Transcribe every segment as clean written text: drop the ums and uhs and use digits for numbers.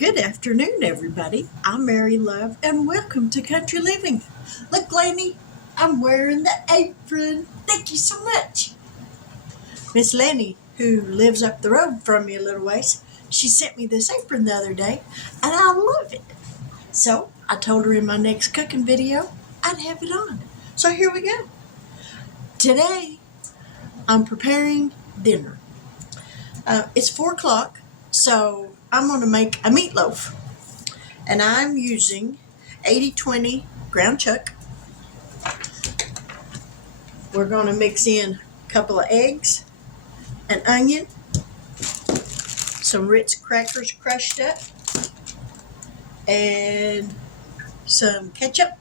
Good afternoon, everybody. I'm Mary Love, and welcome to Country Living. Look, Laney, I'm wearing the apron. Thank you so much. Miss Laney, who lives up the road from me a little ways, she sent me this apron the other day, and I love it. So I told her in my next cooking video I'd have it on. So here we go. Today, I'm preparing dinner. It's 4 o'clock, so I'm going to make a meatloaf. And I'm using 80-20 ground chuck. We're going to mix in a couple of eggs, an onion, some Ritz crackers crushed up, and some ketchup,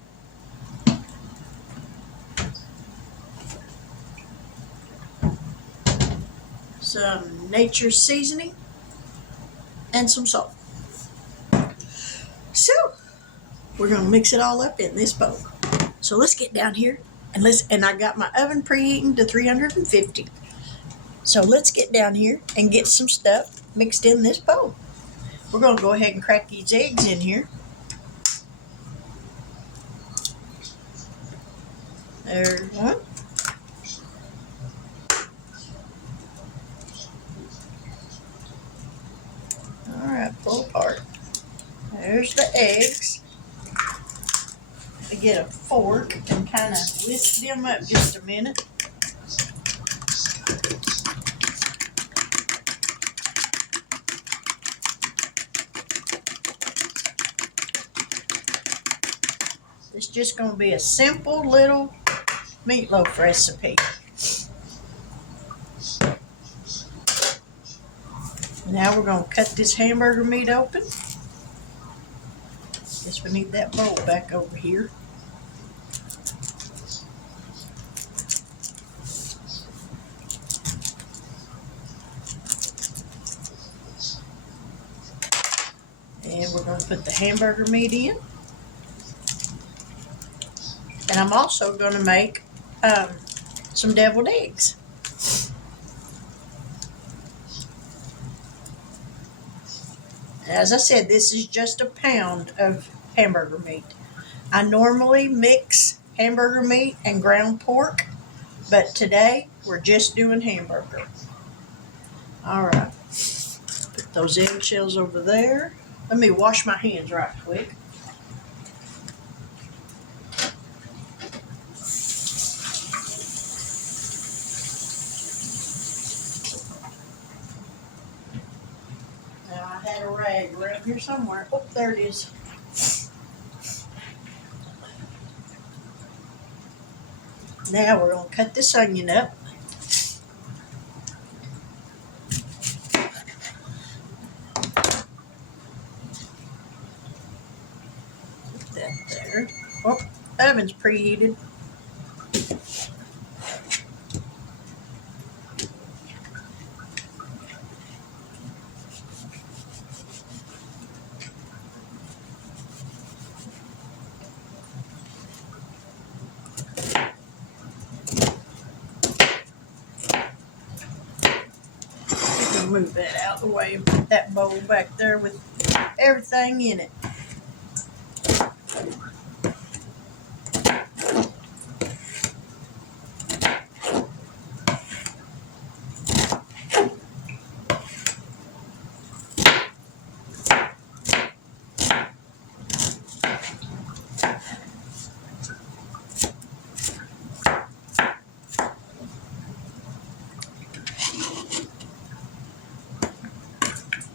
some nature seasoning, and some salt. So we're going to mix it all up in this bowl. So let's get down here and I got my oven preheating to 350. So let's get down here and get some stuff mixed in this bowl. We're going to go ahead and crack these eggs in here. There's one. All right, pull apart. There's the eggs. I get a fork and kind of whisk them up just a minute. It's just going to be a simple little meatloaf recipe. Now we're going to cut this hamburger meat open. Guess we need that bowl back over here. And we're going to put the hamburger meat in. And I'm also going to make some deviled eggs. As I said, this is just a pound of hamburger meat. I normally mix hamburger meat and ground pork, but today we're just doing hamburger. All right, put those eggshells over there. Let me wash my hands right quick. Now I had a rag around here somewhere. Oh, there it is. Now we're going to cut this onion up. Put that there. Oh, oven's preheated. Move that out of the way and put that bowl back there with everything in it.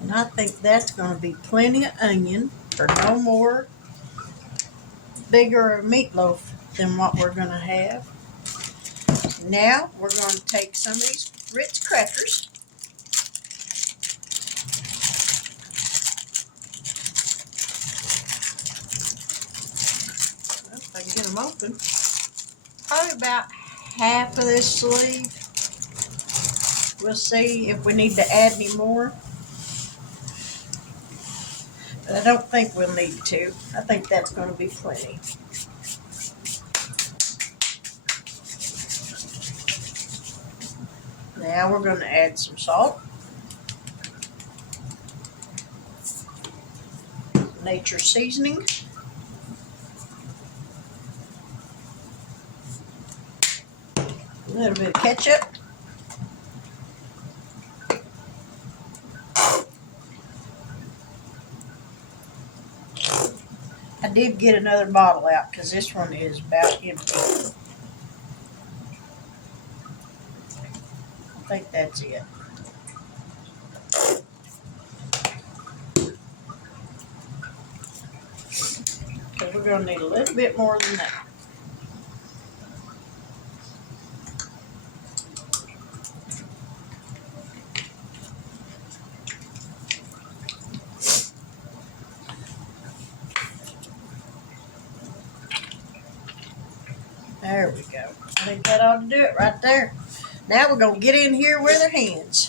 And I think that's going to be plenty of onion for no more bigger meatloaf than what we're going to have. Now we're going to take some of these Ritz crackers. Well, if I can get them open. Probably about half of this sleeve. We'll see if we need to add any more. But I don't think we'll need to. I think that's going to be plenty. Now we're going to add some salt. nature seasoning. A little bit of ketchup. I did get another bottle out because this one is about empty. I think that's it. So we're going to need a little bit more than that. There we go. I think that ought to do it right there. Now we're going to get in here with our hands.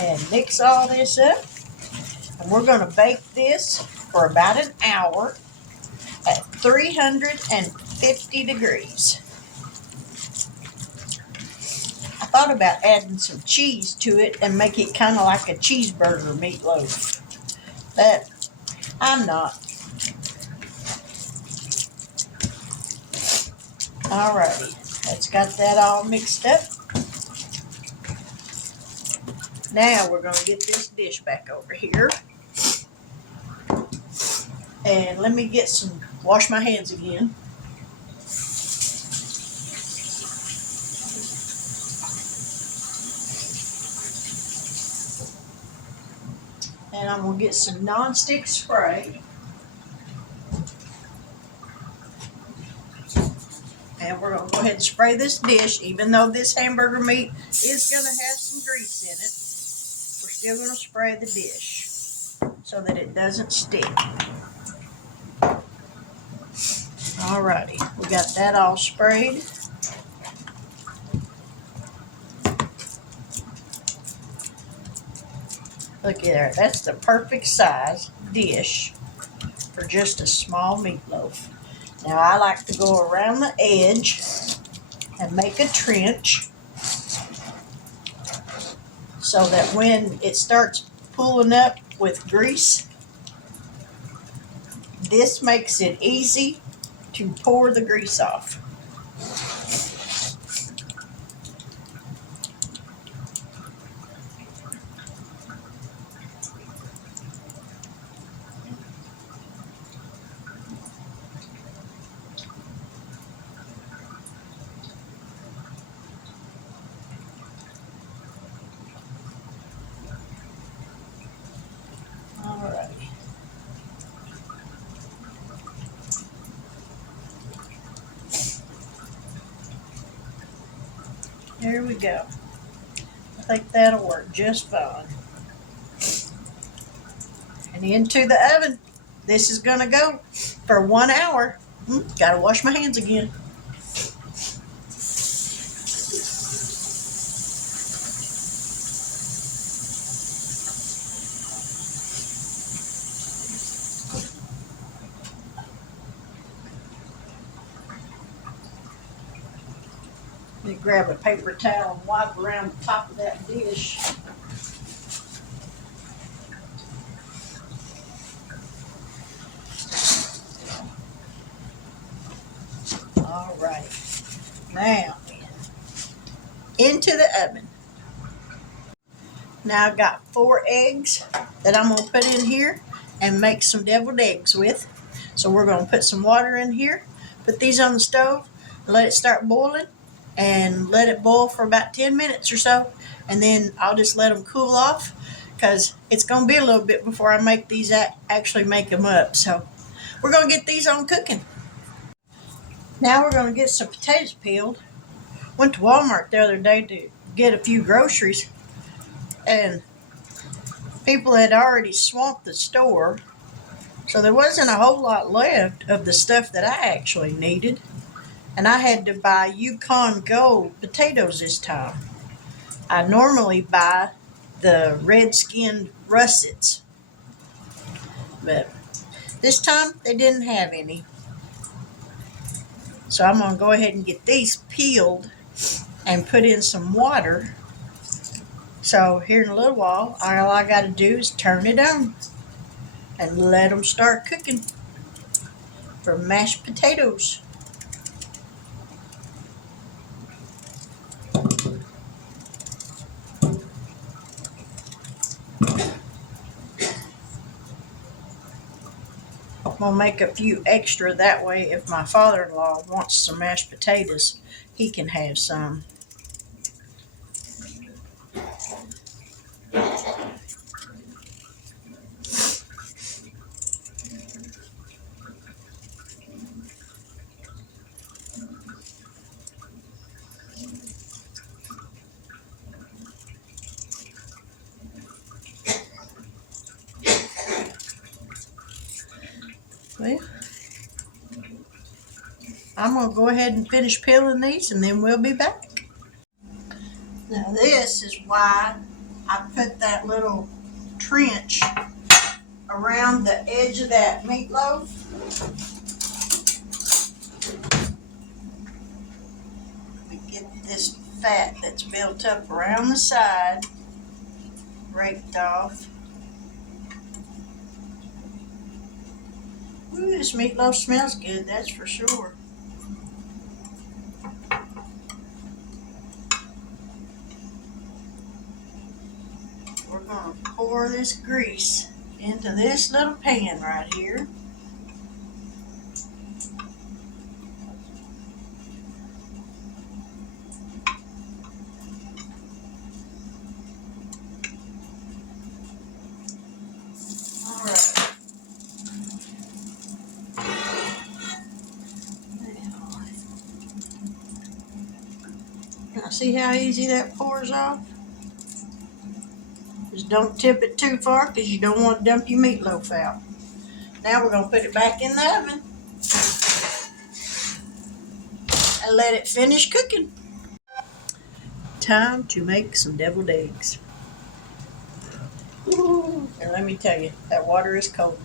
And mix all this up. And we're going to bake this for about an hour at 350 degrees. I thought about adding some cheese to it and make it kind of like a cheeseburger meatloaf. But I'm not. Alrighty, that's got that all mixed up. Now we're going to get this dish back over here. And let me wash my hands again. And I'm going to get some nonstick spray. And we're going to go ahead and spray this dish, even though this hamburger meat is going to have some grease in it. We're still going to spray the dish so that it doesn't stick. Alrighty, we got that all sprayed. Look there, that's the perfect size dish for just a small meatloaf. Now I like to go around the edge and make a trench so that when it starts pulling up with grease, this makes it easy to pour the grease off. Alrighty. There we go. I think that'll work just fine. And into the oven. This is going to go for 1 hour. Gotta wash my hands again. Let me grab a paper towel and wipe around the top of that dish. Alright, now into the oven. Now I've got 4 eggs that I'm going to put in here and make some deviled eggs with. So we're going to put some water in here, put these on the stove, and let it start boiling, and let it boil for about 10 minutes or so, and then I'll just let them cool off because it's going to be a little bit before I make these actually make them up. So we're going to get these on cooking. Now we're going to get some potatoes peeled. Went to Walmart the other day to get a few groceries, and people had already swamped the store, so there wasn't a whole lot left of the stuff that I actually needed. And I had to buy Yukon Gold potatoes this time. I normally buy the red-skinned russets, but this time they didn't have any. So I'm going to go ahead and get these peeled and put in some water so So here in a little while, all I got to do is turn it on and let them start cooking for mashed potatoes. I'm going to make a few extra, that way if my father-in-law wants some mashed potatoes, he can have some. Well, I'm going to go ahead and finish peeling these, and then we'll be back. Now this is why I put that little trench around the edge of that meatloaf. Get this fat that's built up around the side raked off. Ooh, this meatloaf smells good, that's for sure. We're going to pour this grease into this little pan right here. Alright. Now see how easy that pours off? Just don't tip it too far because you don't want to dump your meatloaf out. Now we're going to put it back in the oven and let it finish cooking. Time to make some deviled eggs. Ooh, and let me tell you, that water is cold.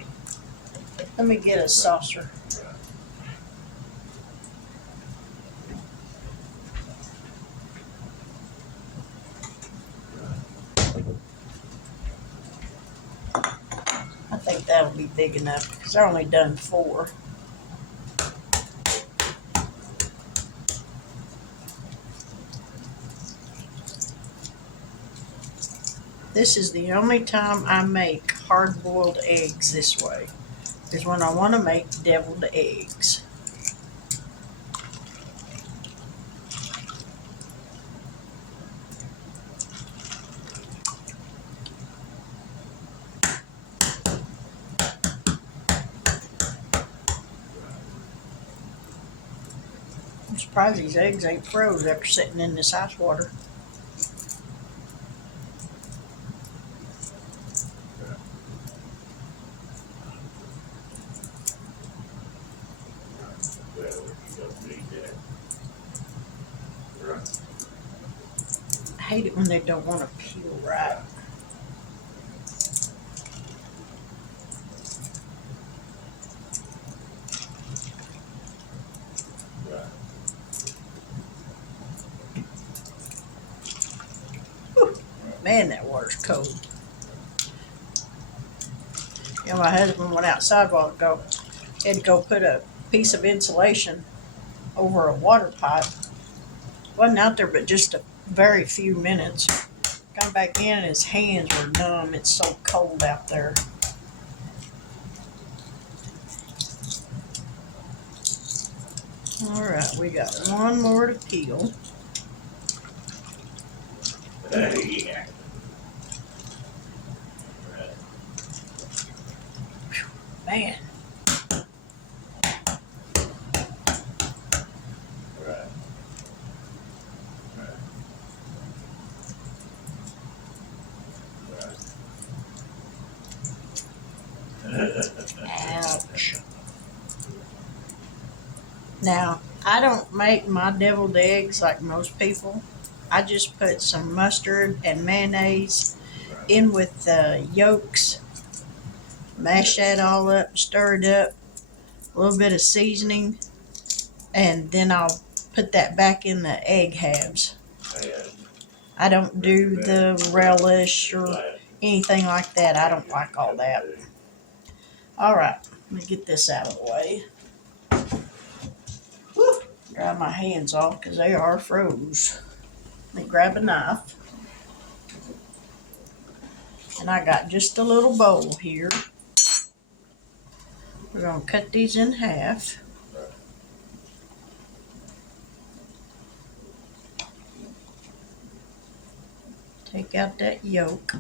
Let me get a saucer. I think that'll be big enough because I've only done 4. This is the only time I make hard-boiled eggs this way, is when I want to make deviled eggs. I'm surprised these eggs ain't froze after sitting in this ice water. I hate it when they don't want to peel right. Whew. Man, that water's cold. You know, my husband went outside a while ago. He had to go put a piece of insulation over a water pipe. Wasn't out there but just a very few minutes. Got back in and his hands were numb. It's so cold out there. Alright, we got one more to peel. Yeah. Man. Ouch. Now, I don't make my deviled eggs like most people. I just put some mustard and mayonnaise in with the yolks, mash that all up, stir it up, a little bit of seasoning, and then I'll put that back in the egg halves. I don't do the relish or anything like that. I don't like all that. All right, let me get this out of the way. Whew, dry my hands off because they are froze. Let me grab a knife. And I got just a little bowl here. We're going to cut these in half. Take out that yolk.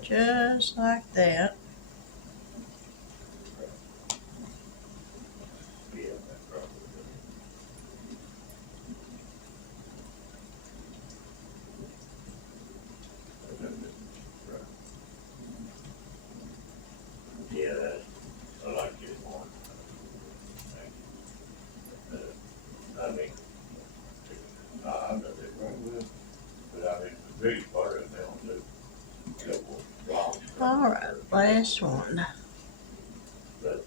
Just like that. Yeah, I like it more. I mean, I'm not that right with, but I mean, the biggest part of it, they don't do couple rocks. All right, last one. But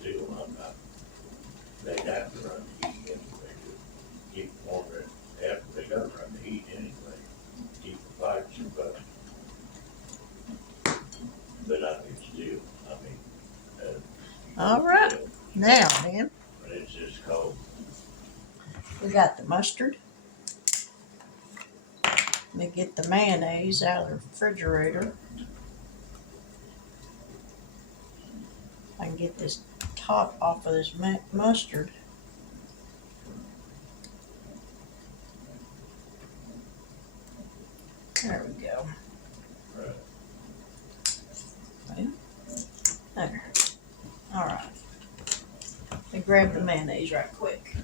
still, I'm not, they have to run the heat anyway to keep warm. After they gotta run the heat anyway, keep the pipes and but I mean, still, I mean, All right, now then, but it's just cold. we got the mustard. Let me get the mayonnaise out of the refrigerator. I can get this top off of this mustard. There we go. There. All right. Let me grab the mayonnaise right quick.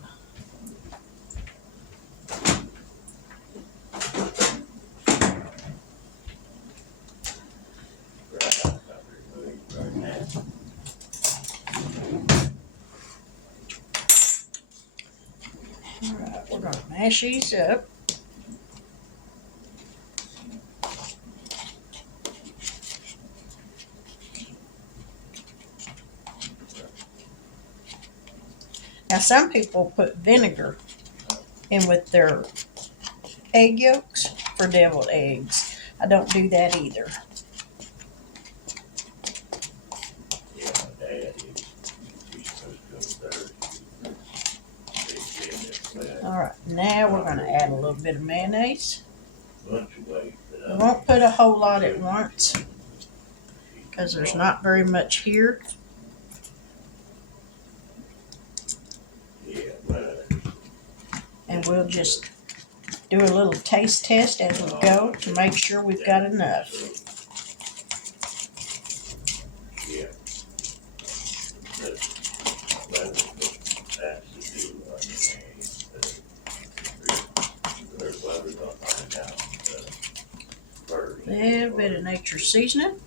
All right, we're gonna mash these up. Now, some people put vinegar in with their egg yolks for deviled eggs. I don't do that either. Yeah, my dad is, he's supposed to go Thursday. All right, now we're gonna add a little bit of mayonnaise. Bunch of weight. We won't put a whole lot at once because there's not very much here. And we'll just do a little taste test as we go to make sure we've got enough. Yeah. A little bit of nature's seasoning.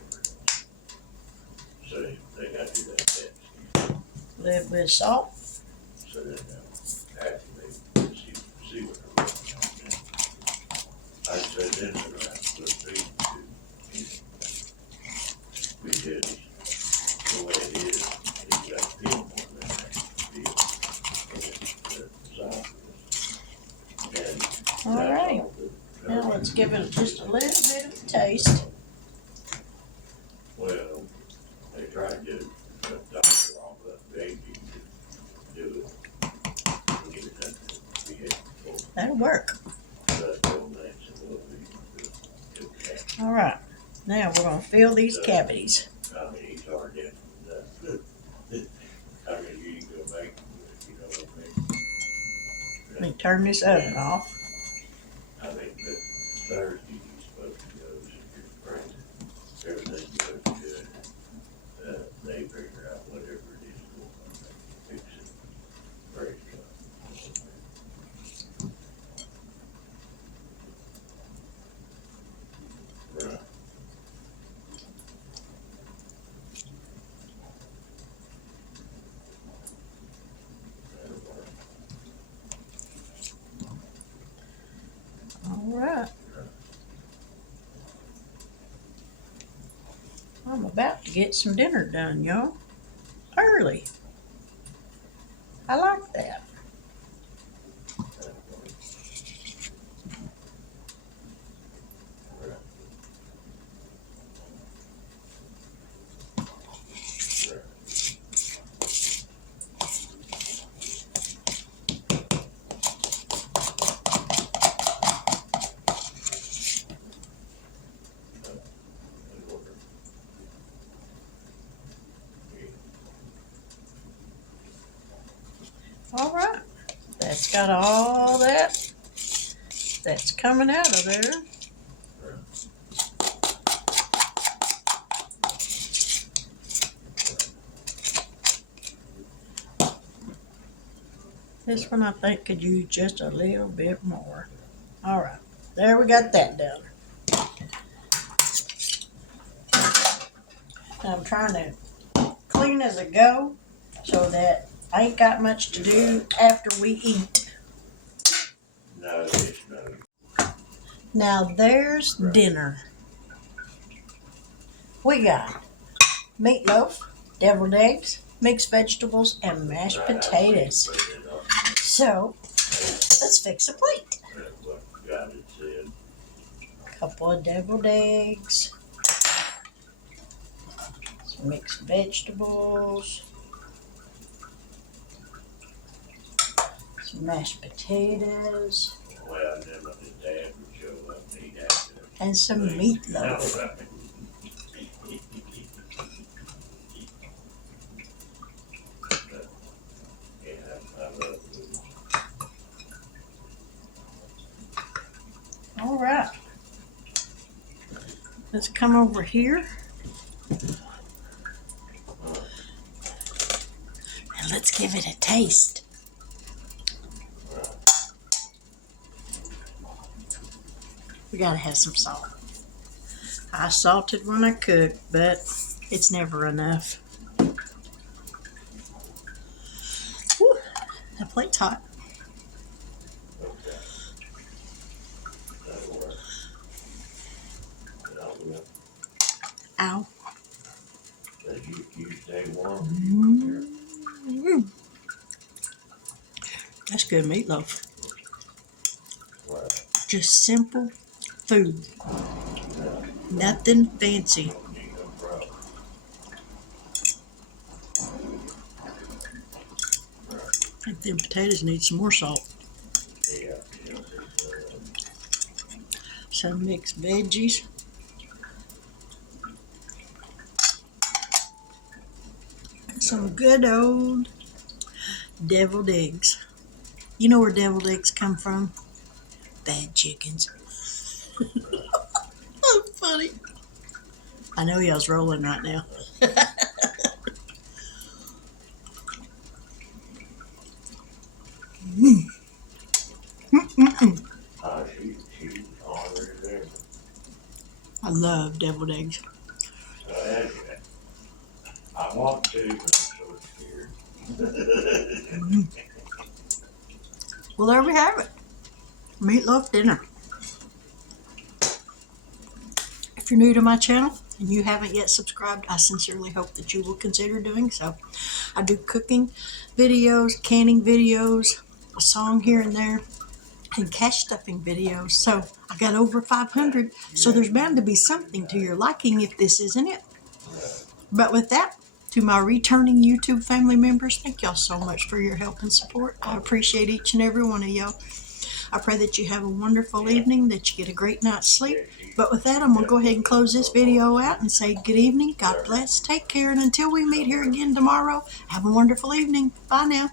So they got to do that. A little bit of salt. So then actually see what they're working on. I said then they're going to have to put feed to. We did the way it is. It's got to feel more than that. All right. Now let's give it just a little bit of a taste. Well, they tried to put Dr. off that baby to do it. That'll work. All right. Now we're going to fill these cavities. I mean, he's hard to, I mean, you can go back, you know what I mean? Let me turn this oven off. I think that Thursday you're supposed to go, so if you're present, everything goes good. They figure out whatever it is going on, they fix it. Praise God. Right. All right. I'm about to get some dinner done, y'all. Early. I like that. All right. That's got all that that's coming out of there. This one I think could use just a little bit more. All right, there we got that done. Now I'm trying to clean as I go so that I ain't got much to do after we eat. No, it's no. Now there's dinner. We got meatloaf, deviled eggs, mixed vegetables, and mashed potatoes. So let's fix a plate. Couple of deviled eggs, some mixed vegetables, some mashed potatoes, and some meatloaf. All right, let's come over here and let's give it a taste. We gotta have some salt. I salted when I cooked, but it's never enough. Whew, that plate's hot. Ow. That's good meatloaf. Just simple food. Nothing fancy. I think them potatoes need some more salt. Some mixed veggies. Some good old deviled eggs. You know where deviled eggs come from? Bad chickens. That's funny. I know y'all's rolling right now. I love deviled eggs. I want to, but I'm so scared. Well, there we have it. Meatloaf dinner. If you're new to my channel and you haven't yet subscribed, I sincerely hope that you will consider doing so. I do cooking videos, canning videos, a song here and there, and cash stuffing videos. So I got over 500, so there's bound to be something to your liking if this isn't it. But with that, to my returning YouTube family members, thank y'all so much for your help and support. I appreciate each and every one of y'all. I pray that you have a wonderful evening, that you get a great night's sleep. But with that, I'm going to go ahead and close this video out and say good evening, God bless, take care, and until we meet here again tomorrow, have a wonderful evening. Bye now.